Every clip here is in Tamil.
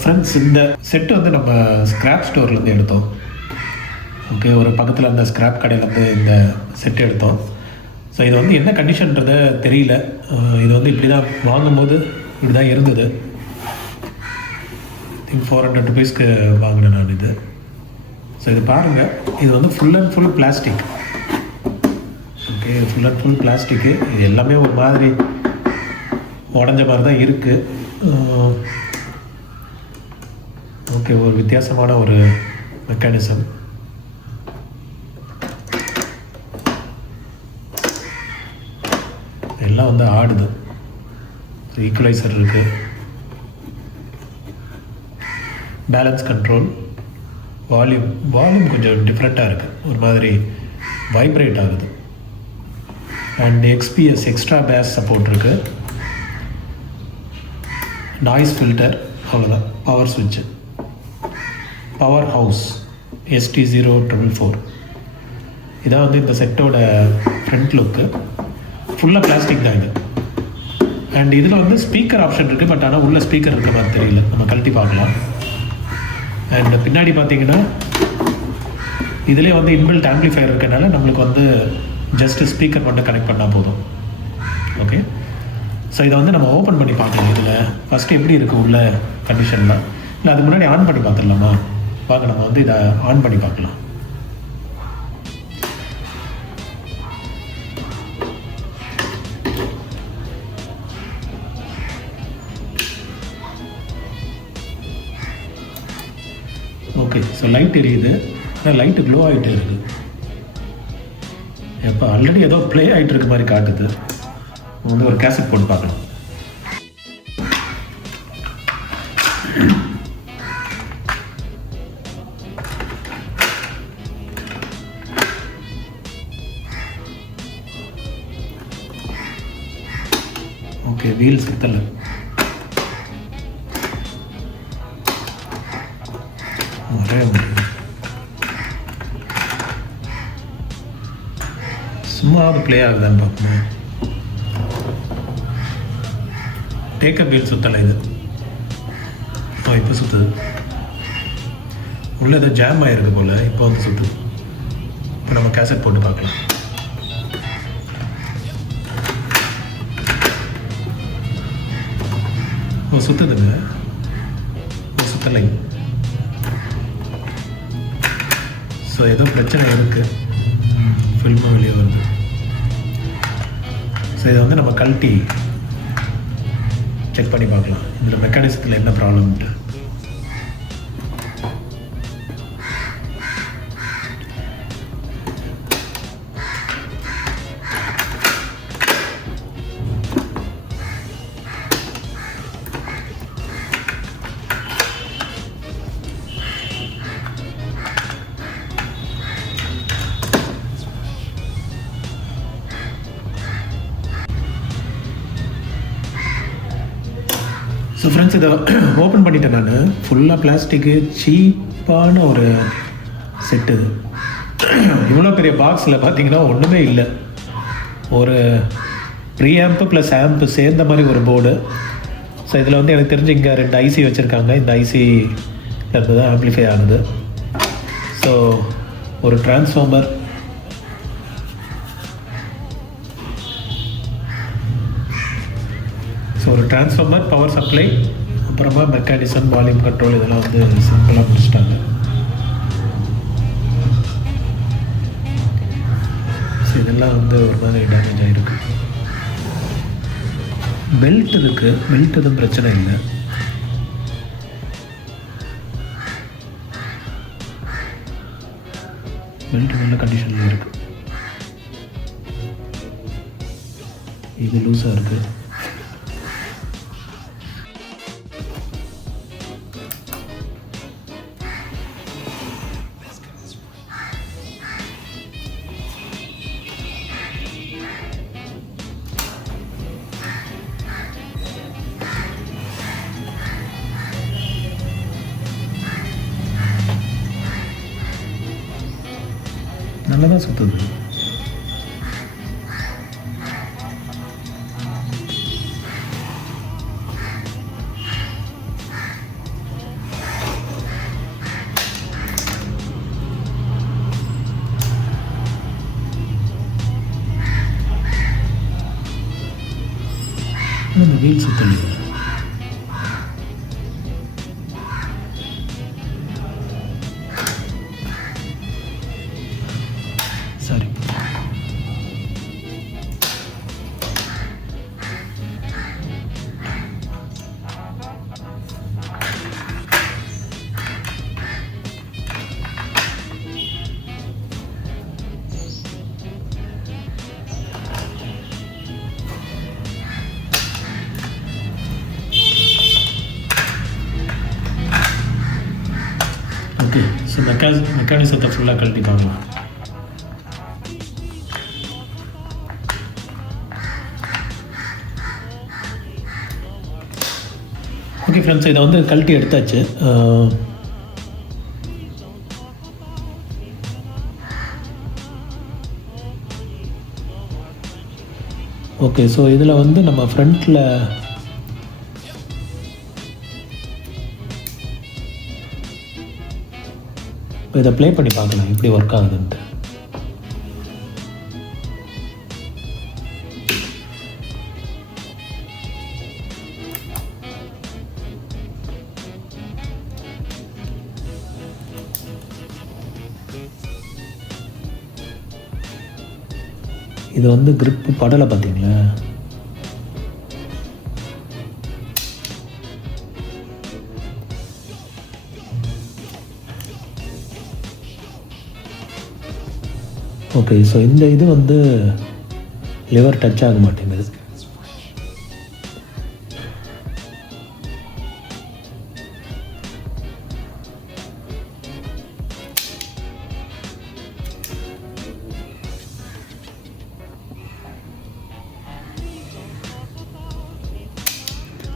ஃப்ரெண்ட்ஸ், இந்த செட்டு வந்து நம்ம ஸ்க்ராப் ஸ்டோர்லேருந்து எடுத்தோம். ஓகே, ஒரு பக்கத்தில் அந்த ஸ்க்ராப் கடையிலேருந்து இந்த செட்டு எடுத்தோம். ஸோ இது வந்து என்ன கண்டிஷன்றதை தெரியல. இது வந்து இப்படி தான் வாங்கும்போது இப்படி தான் இருந்தது. திங்க் 400 ருபீஸ்க்கு வாங்கினேன் நான் இது. ஸோ இது பாருங்கள், இது வந்து full and full plastic. Okay, full and full plastic. இது எல்லாமே ஒரு மாதிரி உடஞ்ச மாதிரி தான் இருக்குது. ஓகே, ஒரு வித்தியாசமான ஒரு மெக்கானிசம். எல்லாம் வந்து ஆடுது. ஈக்குவலைசர் இருக்குது, பேலன்ஸ் கண்ட்ரோல், வால்யூம் கொஞ்சம் டிஃப்ரெண்ட்டாக இருக்குது, ஒரு மாதிரி வைப்ரேட் ஆகுது. And XPS extra bass support இருக்குது. நாய்ஸ் ஃபில்டர், அவ்வளோதான். பவர் சுவிட்சு, பவர் ஹவுஸ் ST0444. இதான் வந்து இந்த செட்டோட ஃப்ரண்ட் லுக்கு. ஃபுல்லாக பிளாஸ்டிக் தான் இது. அண்ட் இதில் வந்து ஸ்பீக்கர் ஆப்ஷன் இருக்குது, பட் ஆனால் உள்ள ஸ்பீக்கர் இருக்க மாதிரி தெரியல. நம்ம கழட்டி பார்க்கலாம். அண்ட் பின்னாடி பார்த்தீங்கன்னா இதிலே வந்து இன்பில்ட் ஆம்ப்ளிஃபையர் இருக்கனால நம்மளுக்கு வந்து ஜஸ்ட்டு ஸ்பீக்கர் மட்டும் கனெக்ட் பண்ணால் போதும். ஓகே, ஸோ இதை வந்து நம்ம ஓப்பன் பண்ணி பார்க்கலாம். இதில் ஃபஸ்ட்டு எப்படி இருக்குது உள்ள கண்டிஷனில். இல்லை அதுக்கு முன்னாடி ஆன் பண்ணி பார்த்துடலாமா? வாங்க, நம்ம வந்து இதை ஆன் பண்ணி பார்க்கலாம். ஓகே, ஸோ லைட் எரியுது. ஆனால் லைட்டு க்ளோ ஆகிட்டே இருக்குது. எப்போ ஆல்ரெடி ஏதோ ப்ளே ஆகிட்டு இருக்க மாதிரி காட்டுது. வந்து ஒரு கேசட் போட்டு பார்க்கலாம். ஓகே, வீல் சுத்தலை. சும்மா ப்ளே ஆகுதான்னு பார்க்கணும். டேக்கப் வீல் சுத்தலை இது. இப்போ சுற்றுது. உள்ளே ஏதோ ஜாம் ஆகிருக்கு போல். இப்போ வந்து சுற்றுது. இப்போ நம்ம கேசட் போட்டு பார்க்கலாம். சுற்றுதுங்க. சுத்தலை. ஸோ ஏதோ பிரச்சனை இருக்குது. ஃபில்மு வெளியே வருது. ஸோ இதை வந்து நம்ம கழட்டி செக் பண்ணி பார்க்கலாம், இதில் மெக்கானிசத்தில் என்ன ப்ராப்ளம்ட்டு. ஸோ ஃப்ரெண்ட்ஸ், இதை ஓப்பன் பண்ணிட்டேன் நான். ஃபுல்லாக பிளாஸ்டிக்கு, சீப்பான ஒரு செட்டு. இவ்வளோ பெரிய பாக்ஸில் பார்த்தீங்கன்னா ஒன்றுமே இல்லை. ஒரு ப்ரீ ஆம்ப்பு ப்ளஸ் ஆம்ப்பு சேர்ந்த மாதிரி ஒரு போர்டு. ஸோ இதில் வந்து எனக்கு தெரிஞ்சு இங்கே 2 ஐசி வச்சுருக்காங்க. இந்த ஐசி இருந்து தான் ஆம்ப்ளிஃபை ஆகுது. ஸோ ஒரு டிரான்ஸ்ஃபார்மர், ஒரு டிரான்ஸ்ஃபார்மர், பவர் சப்ளை, அப்புறமா மெக்கானிசம், வால்யூம் கண்ட்ரோல், இதெல்லாம் வந்து சிம்பிளாக முடிச்சிட்டாங்க. ஸோ இதெல்லாம் வந்து ஒரு மாதிரி டேமேஜ் ஆகிருக்கு. பெல்ட் இருக்குது. பெல்ட் எதுவும் பிரச்சனை இல்லை. பெல்ட் நல்ல கண்டிஷனில் இருக்குது. இது லூஸாக இருக்குது. நல்லா தான் சுற்றுது. வீல் சுற்றலையே. சரி, ஓகே. ஸோ மெக்கானிசத்தை ஃபுல்லாக கழட்டி பார்க்கலாம். ஓகே ஃப்ரெண்ட்ஸ், இதை வந்து கழட்டி எடுத்தாச்சு. ஓகே, ஸோ இதில் வந்து நம்ம ஃப்ரண்ட்டில் இப்போ இதை ப்ளே பண்ணி பார்க்கலாம் எப்படி ஒர்க் ஆகுதுன்ட்டு. இது வந்து கிரிப்பு படலை பார்த்தீங்களா? ஓகே, ஸோ இந்த இது வந்து லிவர் டச் ஆக மாட்டேங்குது.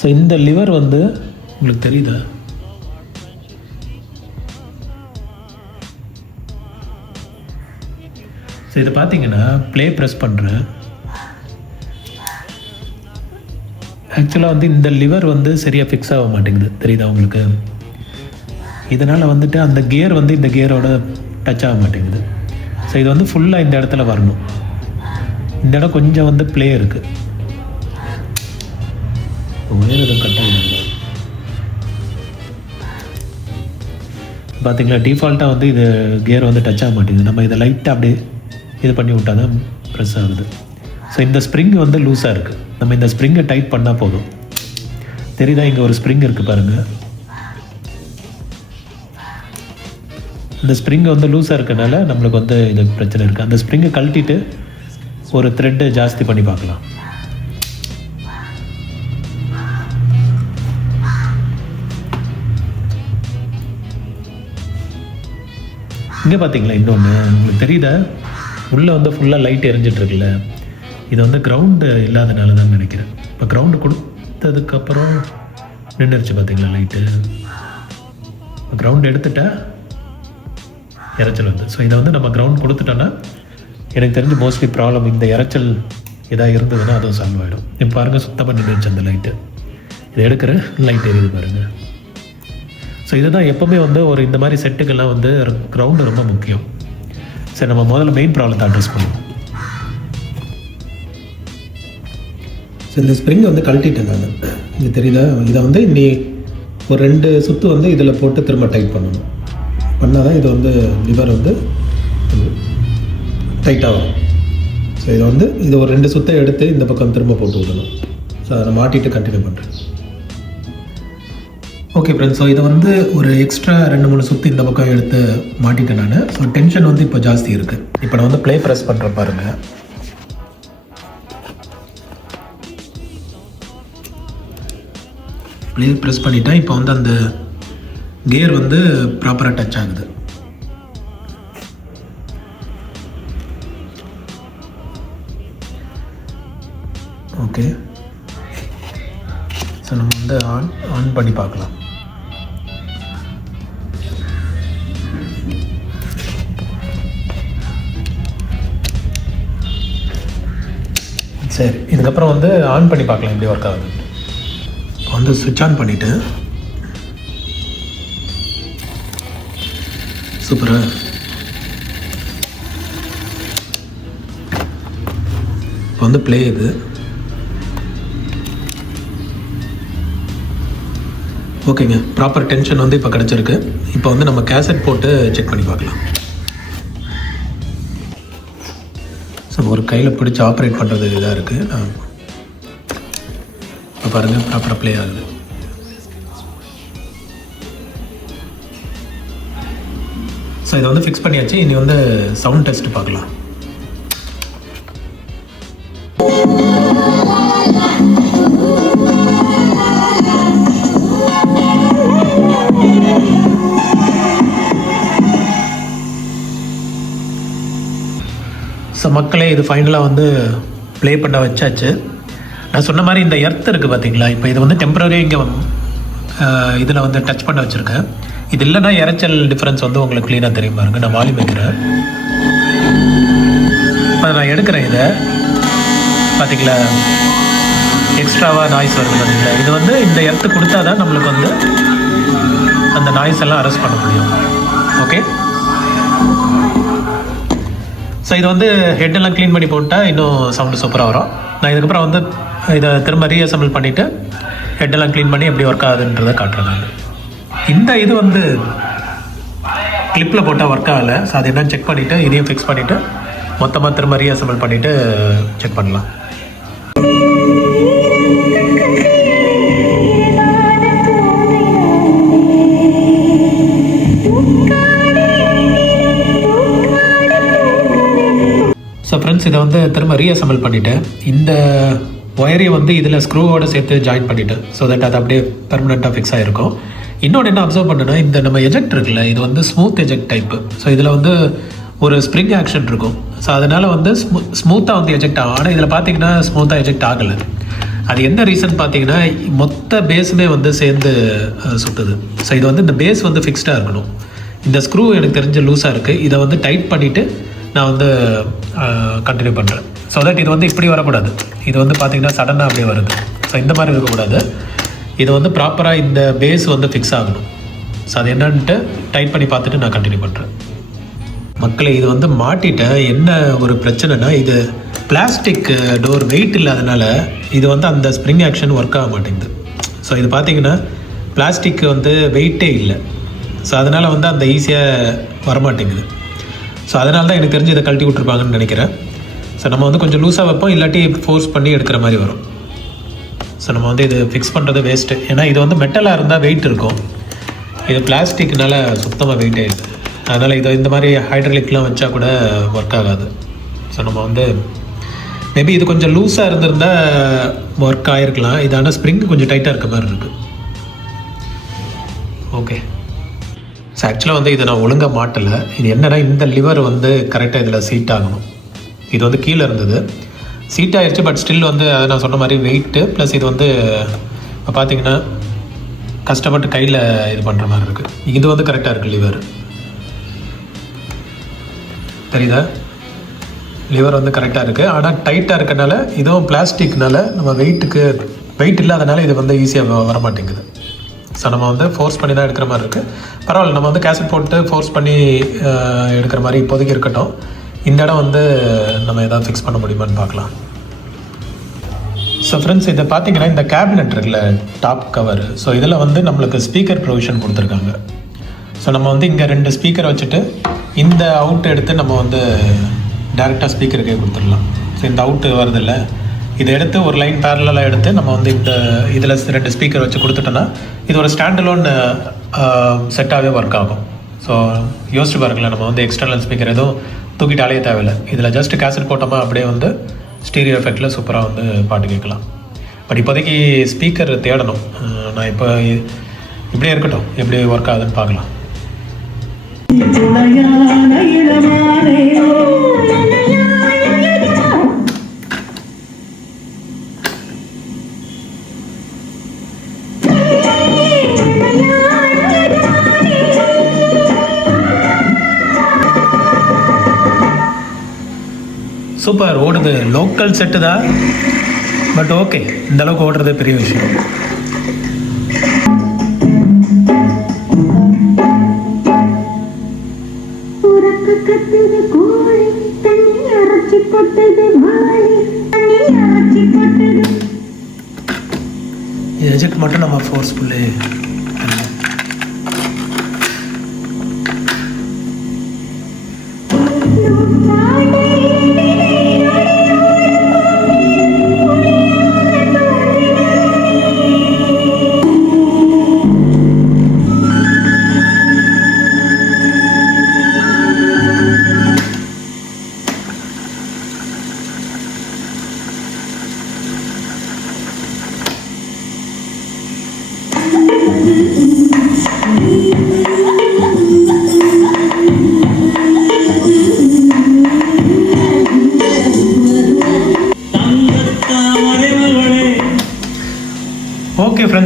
ஸோ இந்த லிவர் வந்து உங்களுக்கு தெரியுதா? ஸோ இதை பார்த்தீங்கன்னா ப்ளே ப்ரெஸ் பண்ணுறேன். ஆக்சுவலாக வந்து இந்த லிவர் வந்து சரியாக ஃபிக்ஸ் ஆக மாட்டேங்குது, தெரியுதா உங்களுக்கு? இதனால் வந்துட்டு அந்த கியர் வந்து இந்த கியரோட டச் ஆக மாட்டேங்குது. ஸோ இது வந்து ஃபுல்லாக இந்த இடத்துல வரணும். இந்த இடம் கொஞ்சம் வந்து ப்ளே இருக்குது. ஒயர் எதுவும் கட் ஆகிடுங்க. பார்த்தீங்களா, டிஃபால்ட்டாக வந்து இது கியர் வந்து டச் ஆக மாட்டேங்குது. நம்ம இதை லைட்டாக அப்படியே இது பண்ணி விட்டால் தான் ப்ரெஸ் ஆகுது. ஸோ இந்த ஸ்ப்ரிங் வந்து லூஸாக இருக்குது. நம்ம இந்த ஸ்ப்ரிங்கை டைட் பண்ணால் போதும். தெரியுதா, இங்கே ஒரு ஸ்ப்ரிங் இருக்குது பாருங்கள். இந்த ஸ்ப்ரிங் வந்து லூஸாக இருக்கனால நம்மளுக்கு வந்து இது பிரச்சனை இருக்குது. அந்த ஸ்ப்ரிங்கை கழட்டிட்டு ஒரு த்ரெட்டை ஜாஸ்தி பண்ணி பார்க்கலாம். இங்கே பார்த்தீங்களா, இன்னொன்று உங்களுக்கு தெரியுதா, உள்ளே வந்து ஃபுல்லாக லைட் எரிஞ்சிட்ருக்குல்ல. இது வந்து கிரவுண்டு இல்லாதனால தான் நினைக்கிறேன். இப்போ கிரவுண்டு கொடுத்ததுக்கப்புறம் நின்றுச்சு பார்த்தீங்களா லைட்டு. இப்போ கிரவுண்டு எடுத்துட்டா இறைச்சல் வந்து. ஸோ இதை வந்து நம்ம கிரவுண்ட் கொடுத்துட்டோன்னா எனக்கு தெரிஞ்சு மோஸ்ட்லி ப்ராப்ளம் இந்த இறைச்சல் எதாவது இருந்ததுன்னா அதுவும் சால்வ் ஆகிடும். இப்போ பாருங்கள், சுத்தமாக நின்றுச்சு அந்த லைட்டு. இதை எடுக்கிற லைட் எரியுது பாருங்கள். ஸோ இதுதான் எப்போவுமே வந்து ஒரு இந்த மாதிரி செட்டுக்கெல்லாம் வந்து கிரவுண்டு ரொம்ப முக்கியம். சரி, நம்ம முதல்ல மெயின் ப்ராப்ளத்தை அட்ரஸ் பண்ணுவோம். ஸோ இந்த ஸ்ப்ரிங்கை வந்து கழட்டிட்டேன் நான். இது தெரியுதா? இதை வந்து இன்னி ஒரு 2 சுற்று வந்து இதில் போட்டு திரும்ப டைட் பண்ணணும். பண்ணால் தான் இது வந்து லிவர் வந்து டைட்டாக வரும். ஸோ இதை வந்து இது ஒரு 2 சுற்றை எடுத்து இந்த பக்கம் திரும்ப போட்டு விடணும். ஸோ அதை மாட்டிட்டு கண்டினியூ பண்ணுறேன். ஓகே ஃப்ரெண்ட்ஸ், ஸோ இதை வந்து ஒரு எக்ஸ்ட்ரா 2-3 சுற்று இந்த பக்கம் எடுத்து மாட்டிட்டேன் நான். ஸோ டென்ஷன் வந்து இப்போ ஜாஸ்தி இருக்குது. இப்போ நான் வந்து ப்ளே ப்ரெஸ் பண்ணுறேன் பாருங்கள். ப்ளே ப்ரெஸ் பண்ணிட்டேன். இப்போ வந்து அந்த கியர் வந்து ப்ராப்பராக டச் ஆகுது. ஓகே, ஸோ நம்ம வந்து ஆன் பண்ணி பார்க்கலாம். சரி, இதுக்கப்புறம் வந்து ஆன் பண்ணி பார்க்கலாம் எப்படி ஒர்க் ஆகுது. வந்து ஸ்விட்ச் ஆன் பண்ணிவிட்டு சூப்பராக இப்போ வந்து ப்ளே இது. ஓகேங்க, ப்ராப்பர் டென்ஷன் வந்து இப்போ கிடச்சிருக்கு. இப்போ வந்து நம்ம கேசட் போட்டு செக் பண்ணி பார்க்கலாம். ஸோ ஒரு கையில் பிடிச்சி ஆப்ரேட் பண்ணுறது இதாக இருக்குது. இப்போ பாருங்கள், ப்ராப்பராக ப்ளே ஆகுது. ஸோ இதை வந்து ஃபிக்ஸ் பண்ணியாச்சு. இனி வந்து சவுண்ட் டெஸ்ட் பார்க்கலாம். ஸோ மக்களே, இது ஃபைனலாக வந்து ப்ளே பண்ண வச்சாச்சு. நான் சொன்ன மாதிரி இந்த எர்த் இருக்குது பார்த்தீங்களா, இப்போ இது வந்து டெம்பரரி இங்கே இதில் வந்து டச் பண்ண வச்சுருக்கேன். இது இல்லைன்னா இறைச்சல் டிஃப்ரென்ஸ் வந்து உங்களுக்கு க்ளீனாக தெரியும் பாருங்கள். நான் வால்யூம் வைக்கிறேன். இப்போ நான் எடுக்கிறேன். இதை பார்த்தீங்களா, எக்ஸ்ட்ராவாக நாய்ஸ் வருது பார்த்தீங்களா. இது வந்து இந்த எர்த்து கொடுத்தா தான் நம்மளுக்கு வந்து அந்த நாய்ஸ் எல்லாம் அரெஸ்ட் பண்ண முடியும். ஓகே, ஸோ இது வந்து ஹெட்டெல்லாம் க்ளீன் பண்ணி போட்டால் இன்னும் சவுண்டு சூப்பராக வரும். நான் இதுக்கப்புறம் வந்து இதை திரும்ப ரீஅசம்பிள் பண்ணிவிட்டு ஹெட்டெல்லாம் க்ளீன் பண்ணி எப்படி ஒர்க் ஆகுதுன்றதை காட்டுறேன் நான். இந்த இது வந்து கிளிப்பில் போட்டால் ஒர்க் ஆகலை. ஸோ அது என்னன்னு செக் பண்ணிவிட்டு இதையும் ஃபிக்ஸ் பண்ணிவிட்டு மொத்தமாக திரும்ப ரீஅசம்பிள் பண்ணிவிட்டு செக் பண்ணலாம். ஸோ ஃப்ரெண்ட்ஸ், இதை வந்து திரும்ப ரீஅசம்பிள் பண்ணிவிட்டேன். இந்த ஒயரை வந்து இதில் ஸ்க்ரூவோடு சேர்த்து ஜாயின் பண்ணிவிட்டேன். ஸோ தட் அது அப்படியே பெர்மனெண்ட்டாக ஃபிக்ஸ் ஆகிருக்கும். இன்னொன்று என்ன அப்சர்வ் பண்ணேன்னா, இந்த நம்ம எஜெக்ட் இருக்குல்ல, இது வந்து ஸ்மூத் எஜெக்ட் டைப்பு. ஸோ இதில் வந்து ஒரு ஸ்ப்ரிங் ஆக்ஷன் இருக்கும். ஸோ அதனால் வந்து ஸ்மூத்தாக வந்து எஜெக்ட் ஆகும். ஆனால் இதில் பார்த்தீங்கன்னா ஸ்மூத்தாக எஜெக்ட் ஆகலை. அது என்ன ரீசன் பார்த்தீங்கன்னா, மொத்த பேஸுமே வந்து சேர்ந்து சுற்றுது. ஸோ இது வந்து இந்த பேஸ் வந்து ஃபிக்ஸ்டாக இருக்கணும். இந்த ஸ்க்ரூ எனக்கு தெரிஞ்ச லூஸாக இருக்குது. இதை வந்து டைட் பண்ணிவிட்டு நான் வந்து கண்டினியூ பண்ணுறேன். ஸோ தட் இது வந்து இப்படி வரக்கூடாது. இது வந்து பார்த்திங்கன்னா சடனாக அப்படியே வருது. ஸோ இந்த மாதிரி இருக்கக்கூடாது. இது வந்து ப்ராப்பராக இந்த பேஸ் வந்து ஃபிக்ஸ் ஆகணும். ஸோ அது என்னன்ட்டு டைட் பண்ணி பார்த்துட்டு நான் கண்டினியூ பண்ணுறேன். மக்களே, இது வந்து மாட்டிட்டேன். என்ன ஒரு பிரச்சனைனா, இது பிளாஸ்டிக் டோர் வெயிட் இல்லாதனால இது வந்து அந்த ஸ்ப்ரிங் ஆக்ஷன் ஒர்க் ஆக மாட்டேங்குது. ஸோ இது பார்த்திங்கன்னா பிளாஸ்டிக் வந்து வெயிட்டே இல்லை. ஸோ அதனால் வந்து அந்த ஈஸியாக வரமாட்டேங்குது. ஸோ அதனால தான் எனக்கு தெரிஞ்சு இதை கழட்டி விட்ருப்பாங்கன்னு நினைக்கிறேன். ஸோ நம்ம வந்து கொஞ்சம் லூஸாக வைப்போம், இல்லாட்டி ஃபோர்ஸ் பண்ணி எடுக்கிற மாதிரி வரும். ஸோ நம்ம வந்து இது ஃபிக்ஸ் பண்ணுறது வேஸ்ட்டு. ஏன்னா இது வந்து மெட்டலாக இருந்தால் வெயிட் இருக்கும். இது பிளாஸ்டிக்னால சுத்தமாக வெயிட்டே இல்லை. அதனால் இதை இந்த மாதிரி ஹைட்ரலிக்லாம் வச்சா கூட ஒர்க் ஆகாது. ஸோ நம்ம வந்து மேபி இது கொஞ்சம் லூஸாக இருந்திருந்தால் ஒர்க் ஆகிருக்கலாம். இது ஆனால் ஸ்ப்ரிங் கொஞ்சம் டைட்டாக இருக்க மாதிரி இருக்குது. ஓகே, ஸோ ஆக்சுவலாக வந்து இதை நான் ஒழுங்காக மாட்டலை. இது என்னென்னா, இந்த லிவர் வந்து கரெக்டாக இதில் சீட் ஆகணும். இது வந்து கீழே இருந்தது, சீட் ஆகிடுச்சு. பட் ஸ்டில் வந்து அதை நான் சொன்ன மாதிரி வெயிட்டு ப்ளஸ் இது வந்து இப்போ பார்த்தீங்கன்னா கஷ்டப்பட்டு கையில் இது பண்ணுற மாதிரி இருக்குது. இது வந்து கரெக்டாக இருக்குது. லிவர் தெரியுதா? லிவர் வந்து கரெக்டாக இருக்குது. ஆனால் டைட்டாக இருக்கனால, இதுவும் பிளாஸ்டிக்னால நம்ம வெயிட் இல்லாதனால இது வந்து ஈஸியாக வர மாட்டேங்குது. ஸோ நம்ம வந்து ஃபோர்ஸ் பண்ணி தான் எடுக்கிற மாதிரி இருக்குது. பரவாயில்ல, நம்ம வந்து கேசட் போட்டு ஃபோர்ஸ் பண்ணி எடுக்கிற மாதிரி இப்போதைக்கு இருக்கட்டும். இந்த இடம் வந்து நம்ம எதாவது ஃபிக்ஸ் பண்ண முடியுமான்னு பார்க்கலாம். ஸோ ஃப்ரெண்ட்ஸ், இதை பார்த்தீங்கன்னா இந்த கேபினெட் இருக்குல்ல, டாப் கவர். ஸோ இதில் வந்து நம்மளுக்கு ஸ்பீக்கர் ப்ரொவிஷன் கொடுத்துருக்காங்க. ஸோ நம்ம வந்து இங்கே 2 ஸ்பீக்கர் வச்சுட்டு இந்த அவுட் எடுத்து நம்ம வந்து டேரெக்டாக ஸ்பீக்கருக்கே கொடுத்துடலாம். ஸோ இந்த அவுட்டு வருதில்ல, இதை எடுத்து ஒரு லைன் பேரலாக எடுத்து நம்ம வந்து இந்த இதில் 2 ஸ்பீக்கர் வச்சு கொடுத்துட்டோன்னா இது ஒரு ஸ்டாண்டலோன் செட்டாகவே ஒர்க் ஆகும். ஸோ யோசிச்சு பாருங்களேன், நம்ம வந்து எக்ஸ்டர்னல் ஸ்பீக்கர் எதுவும் தூக்கிட்டு அலைய தேவையில்லை. இதில் ஜஸ்ட் கேசட் போட்டோமா அப்படியே வந்து ஸ்டீரியோ எஃபெக்டில் சூப்பராக வந்து பாட்டு கேட்கலாம். பட் இப்போதைக்கு ஸ்பீக்கர் தேடணும். நான் இப்போ இப்படியே இருக்கட்டும், எப்படி ஒர்க் ஆகுதுன்னு பார்க்கலாம். சூப்பர் ஓடுது. லோக்கல் செட்டு தான், பட் ஓகே, இந்த அளவுக்கு ஓடுறது பெரிய விஷயம். எஜெக்ட் மட்டும் நம்ம ஃபோர்ஸ்ஃபுல்லி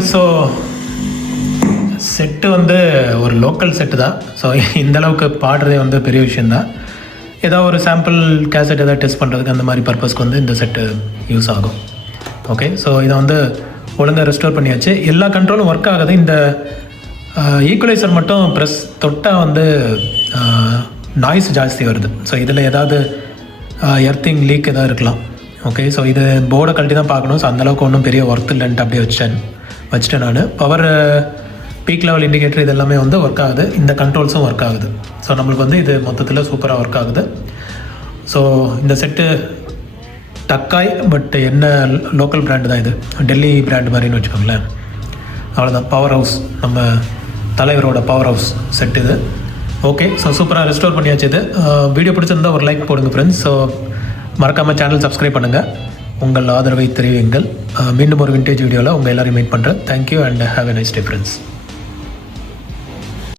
ஃப்ரெண்ட்ஸ், ஸோ செட்டு வந்து ஒரு லோக்கல் செட்டு தான். ஸோ இந்தளவுக்கு பாடுறதே வந்து பெரிய விஷயந்தான். ஏதாவது ஒரு சாம்பிள் கேசட் ஏதாவது டெஸ்ட் பண்ணுறதுக்கு அந்த மாதிரி பர்பஸ்க்கு வந்து இந்த செட்டு யூஸ் ஆகும். ஓகே, ஸோ இதை வந்து ஒழுங்காக ரெஸ்டோர் பண்ணியாச்சு. எல்லா கண்ட்ரோலும் ஒர்க் ஆகுது. இந்த ஈக்குவலைசர் மட்டும் ப்ரெஸ் தொட்டால் வந்து நாய்ஸ் ஜாஸ்தி வருது. ஸோ இதில் ஏதாவது எர்த்திங் லீக் எதாவது இருக்கலாம். ஓகே, ஸோ இது போர்டை கழட்டி தான் பார்க்கணும். ஸோ அந்தளவுக்கு ஒன்றும் பெரிய ஒர்க் இல்லைன்ட்டு அப்படியே வச்சுட்டேன் நான். பவர் பீக் லெவல் இண்டிகேட்டர் இது எல்லாமே வந்து ஒர்க் ஆகுது. இந்த கண்ட்ரோல்ஸும் ஒர்க் ஆகுது. ஸோ நம்மளுக்கு வந்து இது மொத்தத்தில் சூப்பராக ஒர்க் ஆகுது. ஸோ இந்த செட்டு டக்காய், பட் என்ன லோக்கல் பிராண்டு தான் இது, டெல்லி பிராண்டு மாதிரின்னு வச்சுக்கோங்களேன். அவ்வளோதான். பவர் ஹவுஸ், நம்ம தலைவரோட பவர் ஹவுஸ் செட் இது. ஓகே, ஸோ சூப்பராக ரெஸ்டோர் பண்ணியாச்சு. இது வீடியோ பிடிச்சிருந்தால் ஒரு லைக் போடுங்க ஃப்ரெண்ட்ஸ். ஸோ மறக்காமல் சேனல் சப்ஸ்கிரைப் பண்ணுங்கள். உங்கள் ஆதரவை தெரிவிங்கள். மீண்டும் ஒரு விண்டேஜ் வீடியோவில் உங்கள் எல்லோரையும் மீட் பண்ணுறேன். Thank you and have a nice day friends.